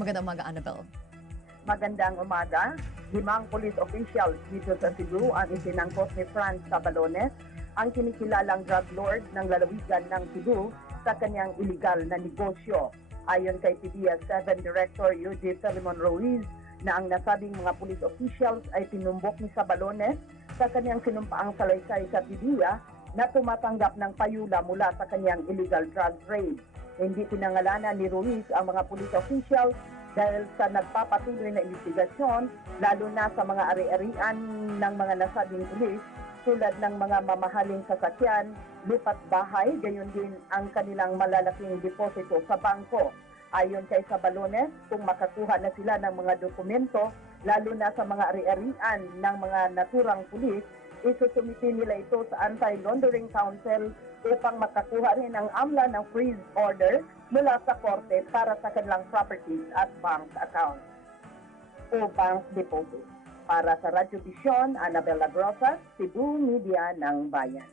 Magandang umaga, Annabel. Magandang umaga. 5 police officials dito sa Cebu ang isinangkot ni Franz Sabalones, ang kinikilalang drug lord ng lalawigan ng Cebu sa kanyang iligal na negosyo. Ayon kay PDEA-7 Director Eugene Filimon Ruiz na ang nasabing mga police officials ay tinumbok ni Sabalones sa kanyang sinumpaang salaysay sa PDEA na tumatanggap ng payula mula sa kanyang illegal drug trade. Hindi pinangalanan ni Ruiz ang mga police officials dahil sa nagpapatuloy na investigasyon, lalo na sa mga ari-arian ng mga nasabing pulis tulad ng mga mamahaling sasakyan, lupat bahay, gayon din ang kanilang malalaking deposito sa bangko. Ayon kay Sabalones, kung makakuha na sila ng mga dokumento, lalo na sa mga ari-arian ng mga naturang pulis, isusumiti nila ito sa Anti-Laundering Council upang makakuha rin ang AMLA ng freeze order mula sa korte para sa kanilang properties at bank accounts o bank deposits. Para sa Radyo Vision, Annabel Lagrosa, Cebu Media ng Bayan.